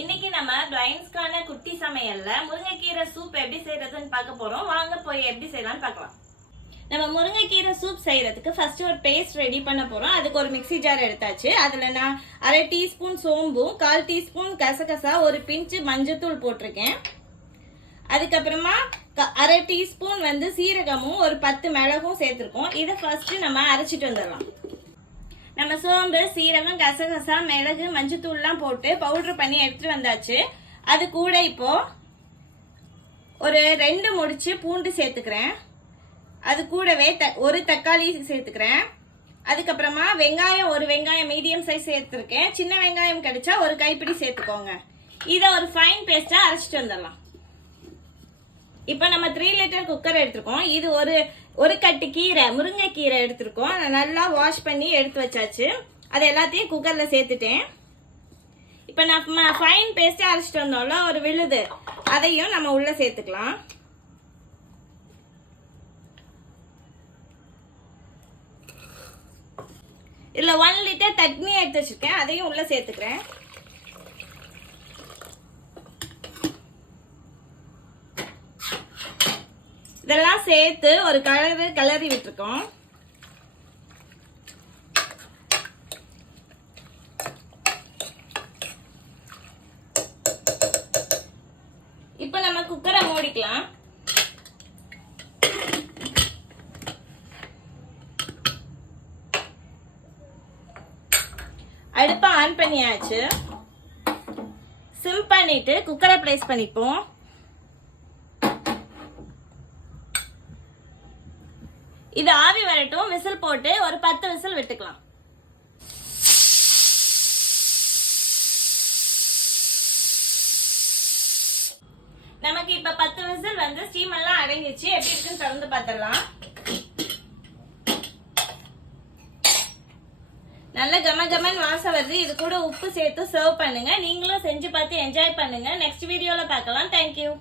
இன்னைக்கு நம்ம பிளைண்ட்ஸ்க்கான குட்டி சமையல்ல முருங்கைக்கீரை சூப் எப்படி செய்யறதுன்னு பார்க்க போறோம். வாங்க போய் எப்படி செய்யலாம்னு பார்க்கலாம். நம்ம முருங்கைக்கீரை சூப் செய்யறதுக்கு ஃபர்ஸ்ட் ஒரு பேஸ்ட் ரெடி பண்ண போறோம். அதுக்கு ஒரு மிக்ஸி ஜார் எடுத்தாச்சு. அதுல நான் 1/2 டீஸ்பூன் சோம்பும் 1/4 டீஸ்பூன் கசகசா ஒரு பிஞ்சு மஞ்சத்தூள் போட்டிருக்கேன். அதுக்கப்புறமா 1/2 டீஸ்பூன் சீரகமும் ஒரு 10 மிளகும் சேர்த்திருக்கோம். இதை ஃபர்ஸ்ட் நம்ம அரைச்சிட்டு வந்துடலாம். நம்ம சோம்பு சீரகம் கசகசா மிளகு மஞ்சத்தூள்லாம் போட்டு பவுடர் பண்ணி எடுத்துட்டு வந்தாச்சு. அது கூட இப்போ ஒரு 2 முடிச்சு பூண்டு சேர்த்துக்கிறேன். அது கூடவே ஒரு தக்காளி சேர்த்துக்கிறேன். அதுக்கப்புறமா வெங்காயம் ஒரு வெங்காயம் மீடியம் சைஸ் சேர்த்துருக்கேன். சின்ன வெங்காயம் கிடைச்சா ஒரு கைப்பிடி சேர்த்துக்கோங்க. இதை ஒரு ஃபைன் பேஸ்டா அரைச்சிட்டு வந்துடலாம். இப்போ நம்ம 3 லிட்டர் குக்கர் எடுத்திருக்கோம். இது ஒரு கட்டு கீரை முருங்கைக்கீரை எடுத்திருக்கோம். நல்லா வாஷ் பண்ணி எடுத்து வச்சாச்சு. அது எல்லாத்தையும் குக்கர்ல சேர்த்துட்டேன். இப்போ நம்ம ஃபைன் பேஸ்டா அரைச்சிட்டு வந்தோம்ல ஒரு விழுது, அதையும் நம்ம உள்ள சேர்த்துக்கலாம். இதுல 1 லிட்டர் தண்ணி எடுத்து வச்சிருக்கேன். அதையும் உள்ள சேர்த்துக்கிறேன். இதெல்லாம் சேர்த்து ஒரு கிளறி விட்டுருக்கோம். இப்ப நம்ம குக்கரை மூடிக்கலாம். அடுப்பை ஆன் பண்ணியாச்சு. சிம் பண்ணிட்டு குக்கரை பிளேஸ் பண்ணிப்போம். இது ஆவி வரட்டும். விசில் போட்டு ஒரு 10 விசில் விட்டுக்கலாம். நமக்கு இப்ப 10 விசில் ஸ்டீம் எல்லாம் அடங்கிச்சு. எப்படி இருக்குன்னு திறந்து பார்த்துடலாம். நல்ல கமகமன் வாசம் வருது. இது கூட உப்பு சேர்த்து சர்வ் பண்ணுங்க. நீங்களும் செஞ்சு பார்த்து என்ஜாய் பண்ணுங்க. நெக்ஸ்ட் வீடியோல பார்க்கலாம். தேங்க்யூ.